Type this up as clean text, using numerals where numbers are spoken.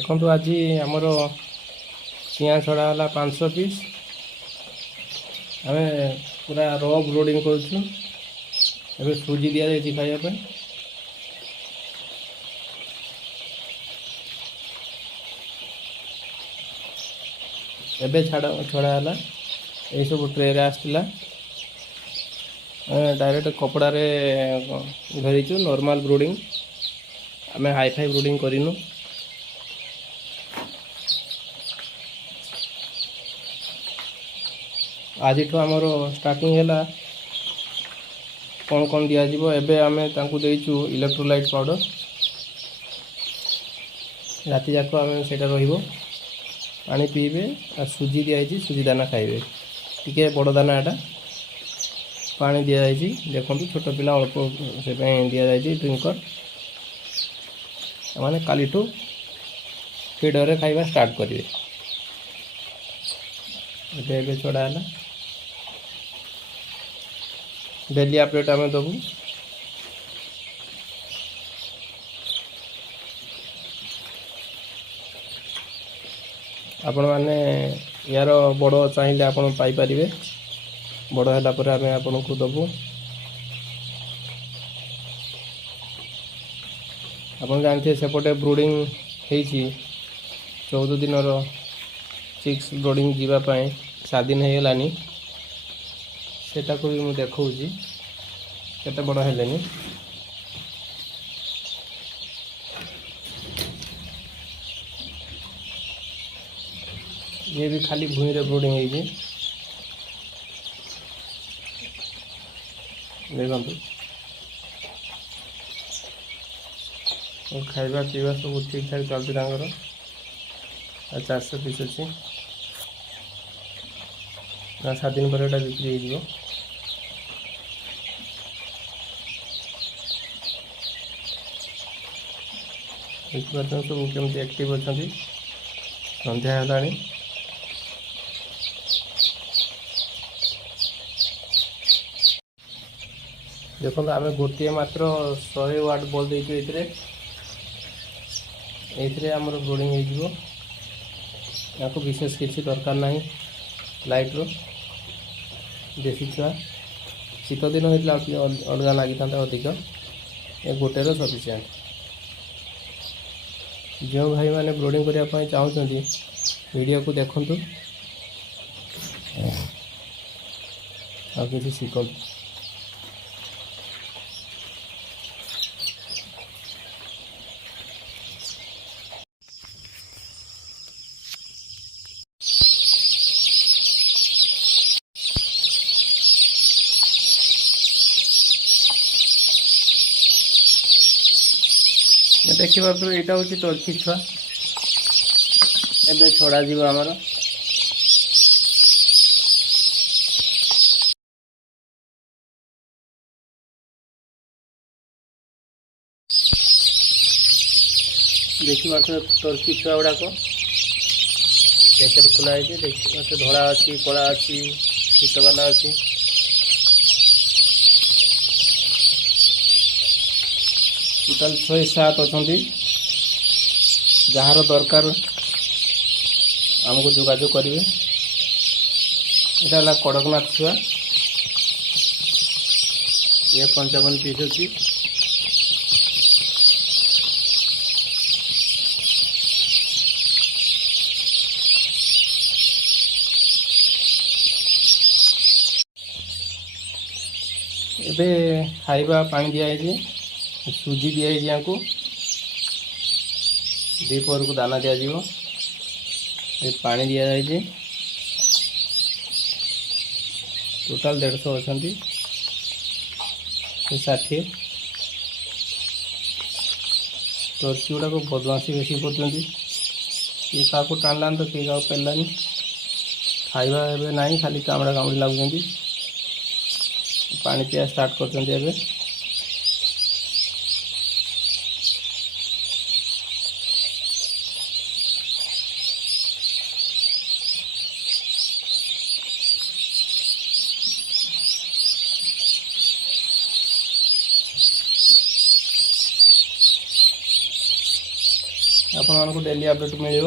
देखो आज आमर चिया छड़ा है 500 पीस आम पूरा रफ लोडिंग करुँ सुजी दि जाए खावाई एबे छड़ा है यही सब ट्रे आसला डायरेक्ट कपड़ा रे धरीचु नॉर्मल ब्रूडिंग आम हाई फाई ब्रूडिंग करूँ आज आमर स्टार्टिंग है कौन कौन दिज्व एबे आम देचु इलेक्ट्रोलाइट पाउडर राति जाक आम से पानी पीबे आ सुजी दिखाई सुजी दाना खाइबे टिके बड़ दाना एटा पानी दि जाए देखो छोट पिला अल्प से दि जाए ड्रिंकर मैंने काली फीडर खाइबा स्टार्ट करेंगे एबे छड़ा है डेली अपडेट आम दबू आपण मैंने यार बड़ चाहिए आपण पाइपर बड़ है आम आपन को दबू आप जानते सेपटे ब्रूडिंग होती 14 दिन चिक्स ब्रूडिंग जीवाई 7 दिन हो गलानी सेटा को भी मुझे देखा केते बड़ है ये भी खाली भूमि रे ब्रूडिंग है देखु खाଇବା पीवा सब ठीक ठाक चलती 400 पीस अच्छी 7 दिन पर बिक्री हो सब केमती एक्टिव अच्छा संध्या है देखो आम गोटे मात्र 100 वाट बल देचु ये आमर ब्रूडिंग हो विशेष किसी दरकार ना लाइट रो देसी छुआ शीत दिन होता अलग लगी था अधिक ये गोटे सफिसीयंट जो भाई मैंने ब्रूडिंग करने चाहते वीडियो को देखु आ किसी शिखु देखिए यहाँ हूँ टर्की छुआ एबे छड़ा जीव आमर देखिए टर्की छुआ गुड़ाक पैकेट खोलाई देखिए धड़ा अच्छी कला अच्छी शीत वाला अच्छी टोटाल 6-7 अच्छा जार दरकार आमको जोगाजोग करेंगे यहाँ कड़कनाथ छुआ ये 55 पीस अच्छी एबे खाइबा पानी दिखाई सुजी दिखाई को दीपहर को दाना दिज्व पानी दि जाए टोटाल 150 अच्छा 60 टर्की गुड़ाक बदमाशी बेसी कर किए क्या टाणलानी तो किए क्या पेलानी खाइबा एबे ना खाली कामड़ा कामुड़ी लगुच पानी पिया स्टार्ट कर आपको डेली अपडेट मिल